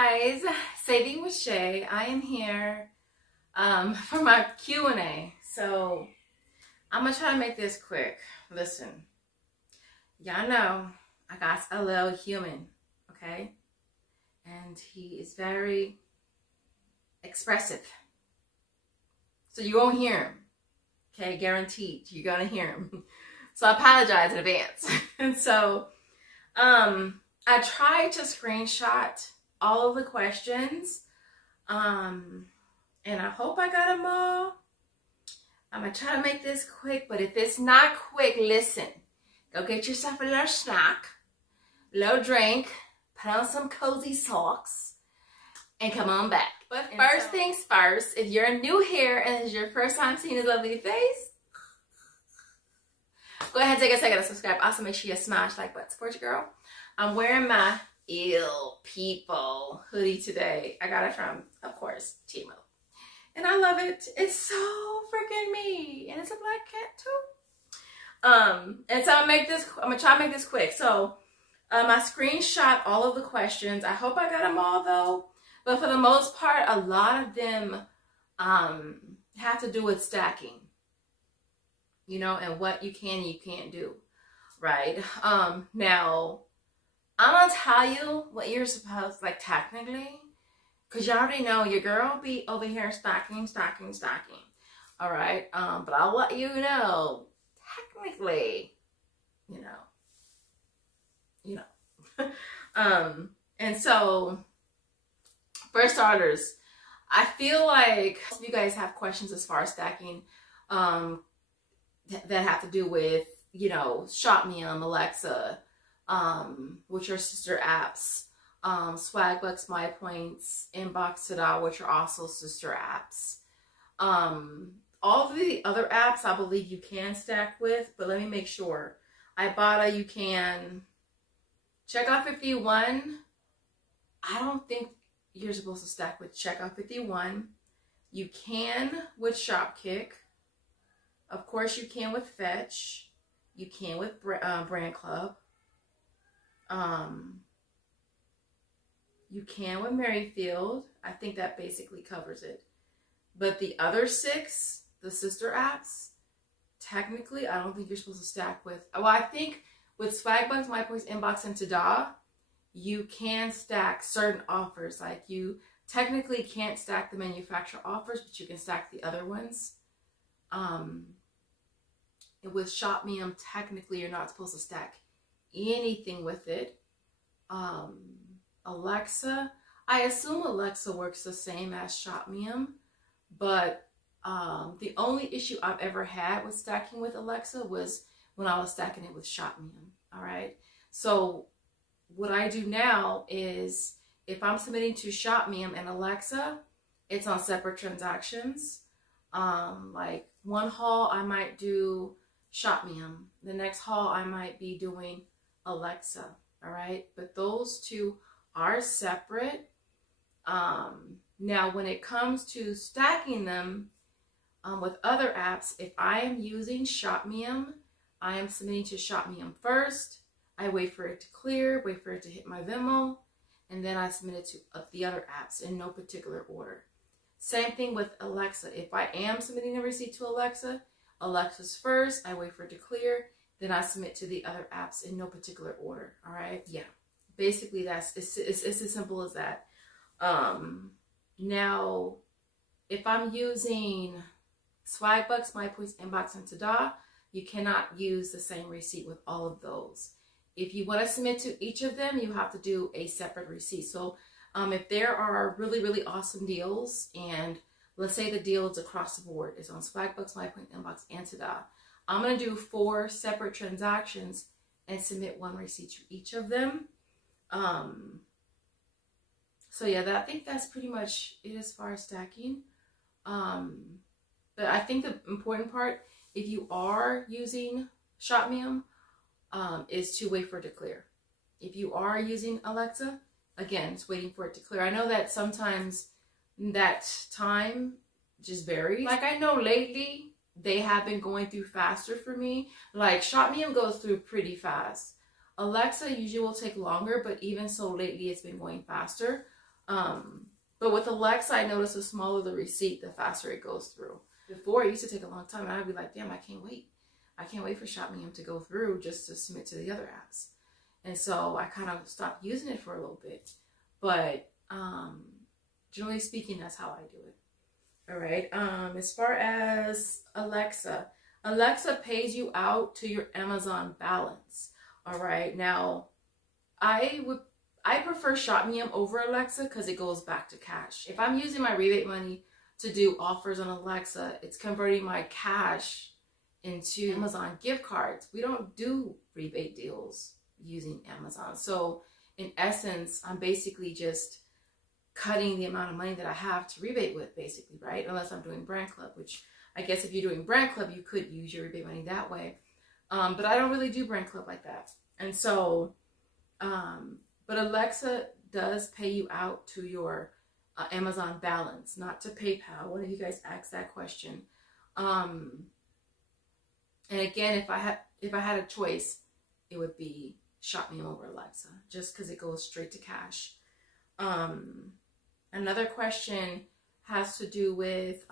guys, Saving with Shay. I am here for my Q&A. So I'm gonna try to make this quick. Listen, y'all know I got a little human, okay? And he is very expressive. So you won't hear him, okay? Guaranteed, you're gonna hear him. So I apologize in advance. And so I tried to screenshot all of the questions, and I hope I got them all. I'm gonna try to make this quick, but if it's not quick, listen. Go get yourself a little snack, a little drink, put on some cozy socks, and come on back. But first things first, if you're new here and it's your first time seeing his lovely face, go ahead and take a second to subscribe. Also, make sure you smash like button. Support your girl. I'm wearing my Ill People hoodie today. I got it from, of course, Timo. And I love it. It's so freaking me. And it's a black cat too. And so I'm gonna try to make this quick. So I screenshot all of the questions. I hope I got them all though. But for the most part, a lot of them have to do with stacking. You know, and what you can and you can't do. Right? Now, I'm gonna tell you what you're supposed, like, technically, because you already know your girl be over here stacking. All right? But I'll let you know, technically, you know. And so, for starters, I feel like most of you guys have questions as far as stacking that have to do with, you know, Shopmium, Alexa, which are sister apps, Swagbucks, My Points, Inbox, which are also sister apps. All of the other apps I believe you can stack with, but let me make sure. Ibotta, you can. Checkout 51, I don't think you're supposed to stack with Checkout 51. You can with Shopkick. Of course, you can with Fetch. You can with Brand Club. You can with Merryfield. I think that basically covers it. But the other 6, the sister apps, technically, I don't think you're supposed to stack with. Well, I think with Swagbucks, My Points, Inbox, and Tada, you can stack certain offers. Like, you technically can't stack the manufacturer offers, but you can stack the other ones. With Shopmium, technically, you're not supposed to stack anything with it. Alexa, I assume Alexa works the same as Shopmium, but the only issue I've ever had with stacking with Alexa was when I was stacking it with Shopmium. All right. So what I do now is if I'm submitting to Shopmium and Alexa, it's on separate transactions. Like one haul, I might do Shopmium. The next haul, I might be doing Alexa. All right. But those two are separate. Now, when it comes to stacking them with other apps, if I am using Shopmium, I am submitting to Shopmium first. I wait for it to clear, wait for it to hit my Venmo, and then I submit it to the other apps in no particular order. Same thing with Alexa. If I am submitting a receipt to Alexa, Alexa's first, I wait for it to clear, then I submit to the other apps in no particular order. All right? Yeah. Basically, it's as simple as that. Now, if I'm using Swagbucks, My Points, Inbox, and Tada, you cannot use the same receipt with all of those. If you want to submit to each of them, you have to do a separate receipt. So if there are really, really awesome deals, and let's say the deal is across the board, it's on Swagbucks, My Points, Inbox, and Tada, I'm going to do 4 separate transactions and submit 1 receipt to each of them. So yeah, I think that's pretty much it as far as stacking. But I think the important part, if you are using Shopmium, is to wait for it to clear. If you are using Alexa, again, it's waiting for it to clear. I know that sometimes that time just varies. Like, I know lately they have been going through faster for me. Like, Shopmium goes through pretty fast. Alexa usually will take longer, but even so lately it's been going faster. But with Alexa, I noticed the smaller the receipt, the faster it goes through. Before, it used to take a long time, and I'd be like, damn, I can't wait. I can't wait for ShopMe to go through just to submit to the other apps. And so I kind of stopped using it for a little bit. But generally speaking, that's how I do it. All right. As far as Alexa pays you out to your Amazon balance. All right. Now, I prefer ShopMe over Alexa because it goes back to cash. If I'm using my rebate money to do offers on Alexa, it's converting my cash into Amazon gift cards. We don't do rebate deals using Amazon. So in essence, I'm basically just cutting the amount of money that I have to rebate with, basically, right? Unless I'm doing Brand Club, which I guess if you're doing Brand Club, you could use your rebate money that way. But I don't really do Brand Club like that. And so, but Alexa does pay you out to your Amazon balance, not to PayPal. One of you guys asked that question. And again, if I had a choice, it would be ShopMe over Alexa, just because it goes straight to cash. Another question has to do with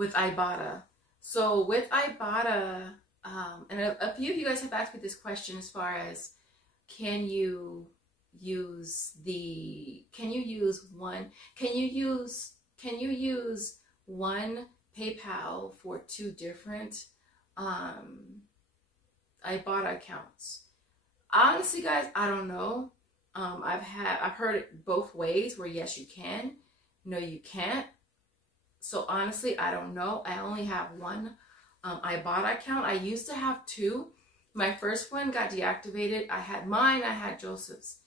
Ibotta. So with Ibotta, and a few of you guys have asked me this question as far as can you use one PayPal for two different Ibotta accounts? Honestly, guys, I don't know. I've heard it both ways, where yes, you can, no, you can't. So honestly, I don't know. I only have one Ibotta account. I used to have two. My first one got deactivated. I had mine, I had Joseph's.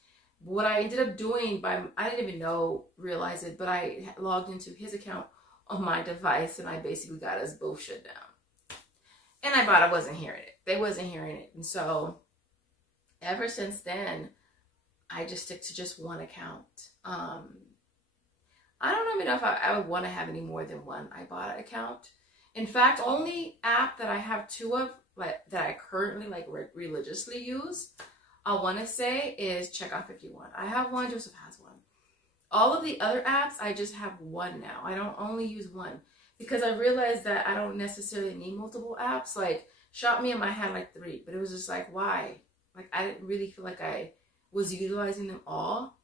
What I ended up doing I didn't even realize it, but I logged into his account on my device, and I basically got us both shut down. And Ibotta wasn't hearing it. They wasn't hearing it. And so ever since then, I just stick to just one account. I don't even know if I would want to have any more than one Ibotta account. In fact, only app that I have two of, that I currently religiously use, I want to say, is Checkout 51. I have one, Joseph has one. All of the other apps, I just have one now. I don't only use one, because I realized that I don't necessarily need multiple apps. Like ShopMe, I had like 3, but it was just like, why? Like, I didn't really feel like I was utilizing them all.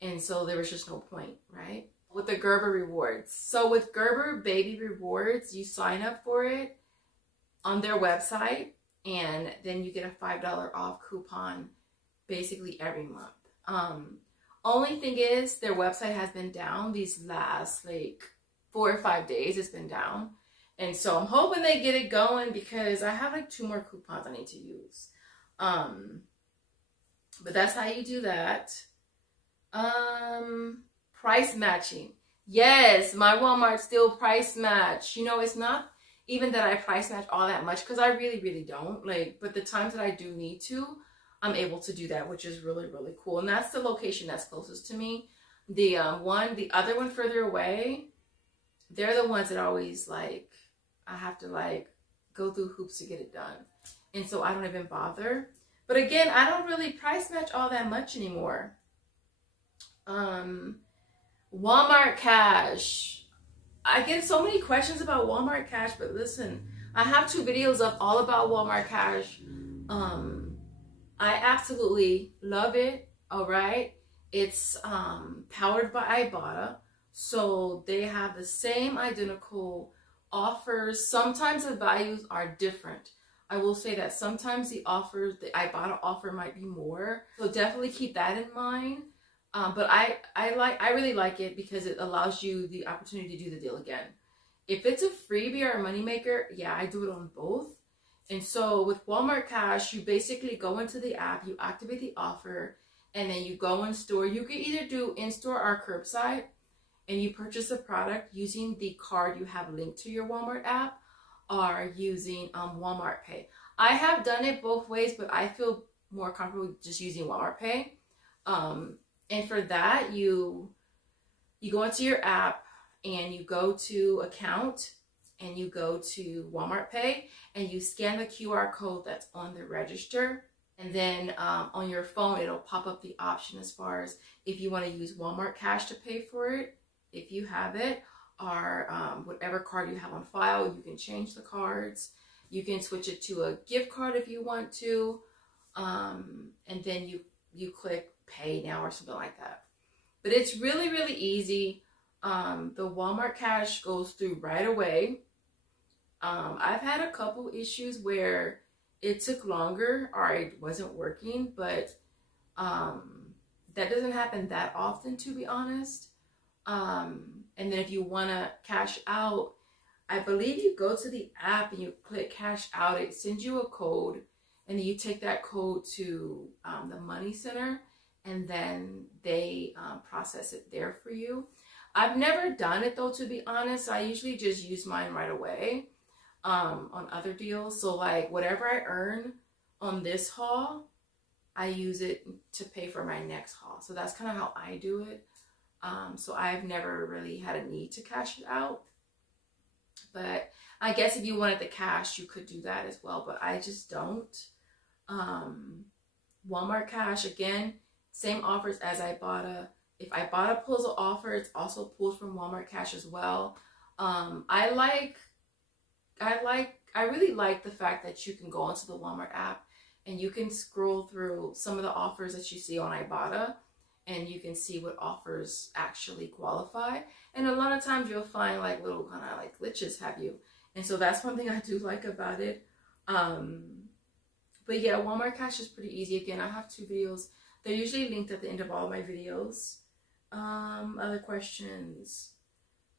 And so there was just no point, right? With the Gerber rewards. So with Gerber Baby Rewards, you sign up for it on their website, and then you get a $5 off coupon basically every month. Only thing is, their website has been down these last like 4 or 5 days. It's been down. And so I'm hoping they get it going, because I have like 2 more coupons I need to use. But that's how you do that. Price matching. Yes, my Walmart still price match. You know, it's not even that I price match all that much, because I really, really don't. But the times that I do need to, I'm able to do that, which is really, really cool. And that's the location that's closest to me. The other one further away, they're the ones that always I have to go through hoops to get it done. And so I don't even bother. But again, I don't really price match all that much anymore. Walmart Cash. I get so many questions about Walmart Cash, but listen, I have 2 videos up all about Walmart Cash. I absolutely love it. All right. It's powered by Ibotta. So they have the same identical offers. Sometimes the values are different. I will say that sometimes the Ibotta offer might be more. So definitely keep that in mind. But I really like it, because it allows you the opportunity to do the deal again. If it's a freebie or a moneymaker, yeah, I do it on both. And so with Walmart Cash, you basically go into the app, you activate the offer, and then you go in store. You can either do in-store or curbside, and you purchase a product using the card you have linked to your Walmart app, or using Walmart Pay. I have done it both ways, but I feel more comfortable just using Walmart Pay. And for that, you go into your app, and you go to account, and you go to Walmart Pay, and you scan the QR code that's on the register, And then on your phone, it'll pop up the option as far as if you want to use Walmart Cash to pay for it, if you have it, or whatever card you have on file. You can change the cards. You can switch it to a gift card if you want to. And then you click pay now or something like that. But it's really, really easy. The Walmart Cash goes through right away. I've had a couple issues where it took longer or it wasn't working, but that doesn't happen that often, to be honest. And then if you want to cash out, I believe you go to the app and you click cash out. It sends you a code, and then you take that code to the money center, and then they process it there for you. I've never done it though, to be honest. I usually just use mine right away on other deals. So like whatever I earn on this haul, I use it to pay for my next haul. So that's kind of how I do it. So I've never really had a need to cash it out. But I guess if you wanted the cash, you could do that as well. But I just don't. Walmart Cash, again, same offers as Ibotta. If Ibotta pulls an offer, it's also pulled from Walmart Cash as well. I really like the fact that you can go onto the Walmart app and you can scroll through some of the offers that you see on Ibotta, and you can see what offers actually qualify. And a lot of times you'll find like little kind of like glitches, have you? And so that's one thing I do like about it. But yeah, Walmart Cash is pretty easy. Again, I have 2 videos. They're usually linked at the end of all of my videos. Other questions.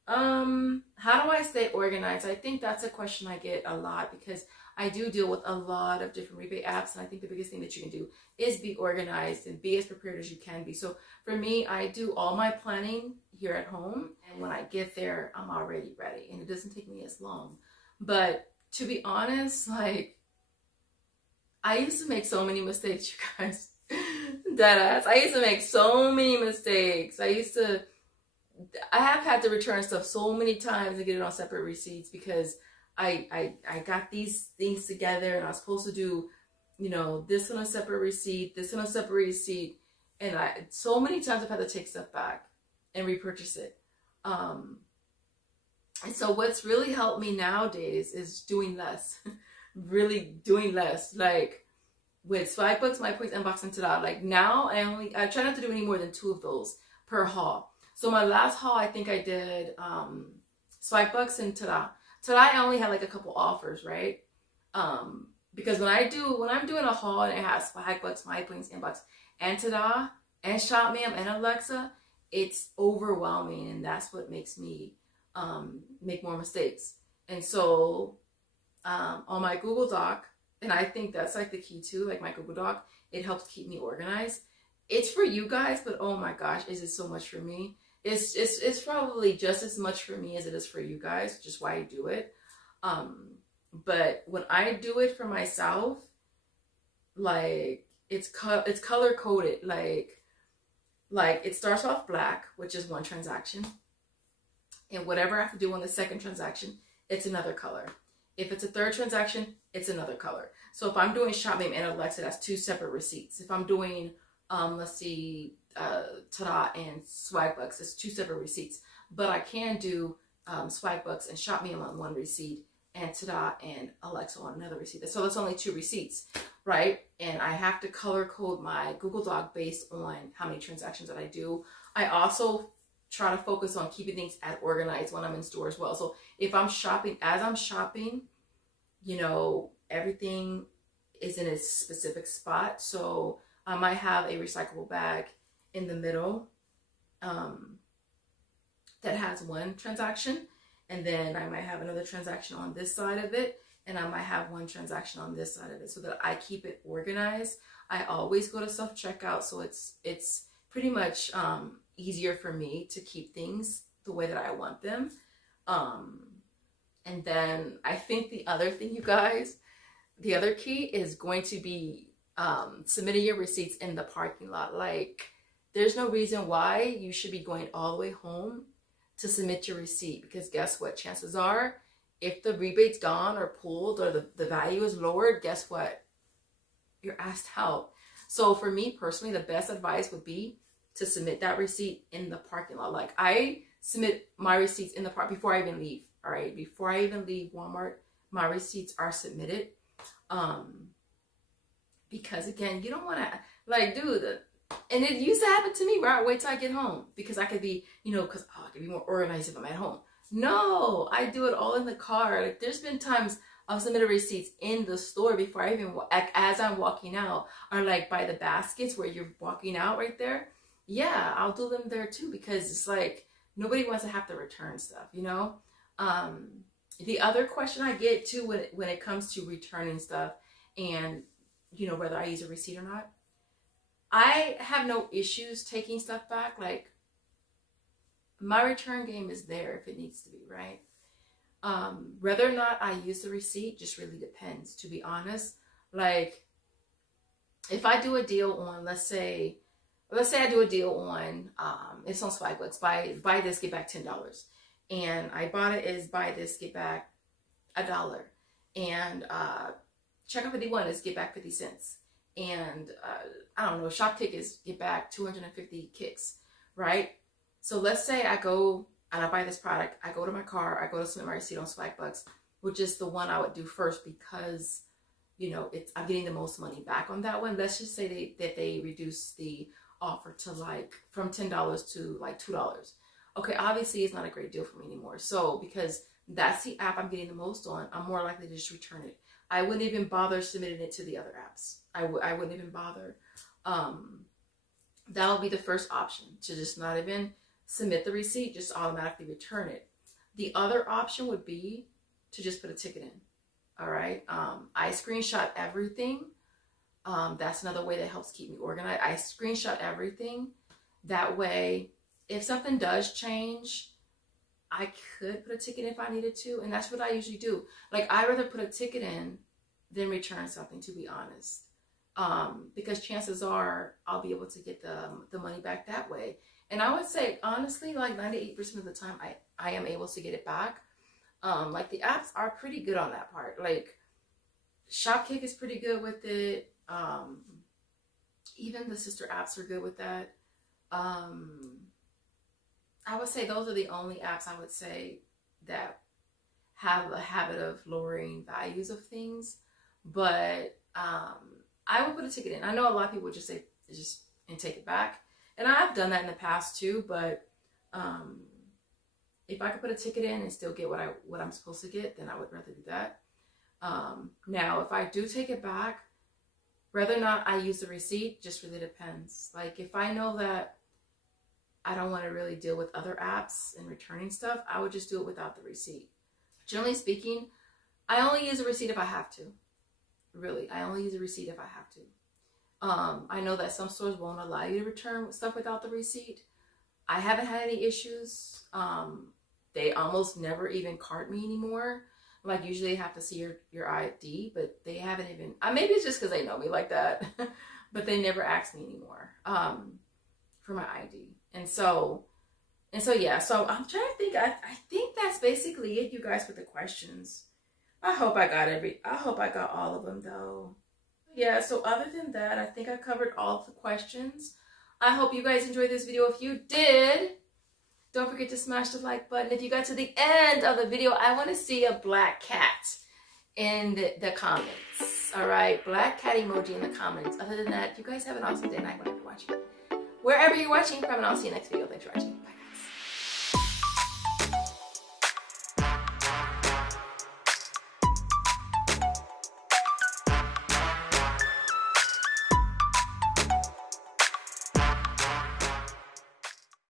How do I stay organized? I think that's a question I get a lot because I do deal with a lot of different rebate apps, and I think the biggest thing that you can do is be organized and be as prepared as you can be. So for me, I do all my planning here at home, and when I get there, I'm already ready, and it doesn't take me as long. But to be honest, like, I used to make so many mistakes, you guys. Deadass. I used to make so many mistakes. I have had to return stuff so many times and get it on separate receipts because I got these things together and I was supposed to do, you know, this on a separate receipt, this on a separate receipt. And so many times I've had to take stuff back and repurchase it. And so what's really helped me nowadays is doing less. Really doing less. Like with Swagbucks, My Points, Inbox, and Tada. Like now I try not to do any more than 2 of those per haul. So my last haul, I think I did Swagbucks and Tada. Tada, I only had like a couple offers, right? Because when I'm doing a haul and it has Swagbucks, My Points, Inbox, and Tada, and ShopMam, and Alexa, it's overwhelming, and that's what makes me make more mistakes. And so on my Google Doc, and I think that's like the key too, like my Google Doc, it helps keep me organized. It's for you guys, but oh my gosh, is it so much for me? It's probably just as much for me as it is for you guys, which is why I do it. But when I do it for myself, like it's color coded. Like it starts off black, which is 1 transaction, and whatever I have to do on the 2nd transaction, it's another color. If it's a 3rd transaction, it's another color. So if I'm doing ShopMam and Alexa, that's 2 separate receipts. If I'm doing let's see, Tada and Swagbucks, it's 2 separate receipts. But I can do Swagbucks and ShopMam on 1 receipt, and Tada and Alexa on another receipt. So that's only 2 receipts, right? And I have to color code my Google Doc based on how many transactions that I do. I also try to focus on keeping things as organized when I'm in store as well. So if I'm shopping, as I'm shopping, you know, everything is in a specific spot. So I might have a recyclable bag in the middle that has 1 transaction, and then I might have another transaction on this side of it, and I might have 1 transaction on this side of it, so that I keep it organized. I always go to self-checkout, so it's pretty much easier for me to keep things the way that I want them. And then I think the other thing, you guys, the other key is going to be submitting your receipts in the parking lot. Like, there's no reason why you should be going all the way home to submit your receipt, because guess what? Chances are, if the rebate's gone or pulled or the value is lowered, guess what? you're asked out. So for me personally, the best advice would be to submit that receipt in the parking lot. Like I submit my receipts in the park before I even leave. All right, before I even leave Walmart, my receipts are submitted. Because again, you don't want to like do the, and it used to happen to me where I wait till I get home because I could be, you know, because I could be more organized if I'm at home. No, I do it all in the car. Like there's been times I've submitted receipts in the store before I even, as I'm walking out, or like by the baskets where you're walking out right there. Yeah, I'll do them there too because it's like nobody wants to have to return stuff, you know? The other question I get too when it comes to returning stuff and, you know, whether I use a receipt or not, I have no issues taking stuff back. Like my return game is there if it needs to be, right? Whether or not I use the receipt just really depends, to be honest. Like if I do a deal on, let's say I do a deal on, it's on Swagbucks, buy this, get back $10. And Ibotta is buy this, get back $1. And Checkout 51 is get back 50 cents. And I don't know, Shopkick is get back 250 kicks, right? So let's say I go and I buy this product, I go to my car, I go to submit my receipt on Swagbucks, which is the one I would do first because, you know, I'm getting the most money back on that one. Let's just say that they reduce the offer to like from $10 to like $2. Okay, obviously it's not a great deal for me anymore. So because that's the app I'm getting the most on, I'm more likely to just return it. I wouldn't even bother submitting it to the other apps. I wouldn't even bother. That would be the first option, to just not even submit the receipt, just automatically return it. The other option would be to just put a ticket in. All right. I screenshot everything. That's another way that helps keep me organized. I screenshot everything. That way, if something does change, I could put a ticket if I needed to. And that's what I usually do. Like, I'd rather put a ticket in than return something, to be honest. Because chances are I'll be able to get the money back that way. And I would say, honestly, like 98% of the time, I am able to get it back. Like, the apps are pretty good on that part. Like, Shopkick is pretty good with it. Even the sister apps are good with that. I would say those are the only apps I would say that have a habit of lowering values of things. But I would put a ticket in. I know a lot of people would just say and take it back. And I've done that in the past too, but if I could put a ticket in and still get what I'm supposed to get, then I would rather do that. Now, if I do take it back, whether or not I use the receipt just really depends. Like, if I know that I don't want to really deal with other apps and returning stuff, I would just do it without the receipt. Generally speaking, I only use a receipt if I have to. Really, I only use a receipt if I have to. I know that some stores won't allow you to return stuff without the receipt. I haven't had any issues. They almost never even card me anymore. Like, usually they have to see your ID, but they haven't even, maybe it's just because they know me like that, but they never ask me anymore for my ID. And so yeah, so I'm trying to think, I think that's basically it, you guys, with the questions. I hope I got all of them though. Yeah, so other than that, I think I covered all of the questions. I hope you guys enjoyed this video. If you did, don't forget to smash the like button. If you got to the end of the video, I want to see a black cat in the comments. All right, black cat emoji in the comments. Other than that, you guys have an awesome day and night whenever you're watching. Wherever you're watching from, and I'll see you next video. Thanks for watching. Bye.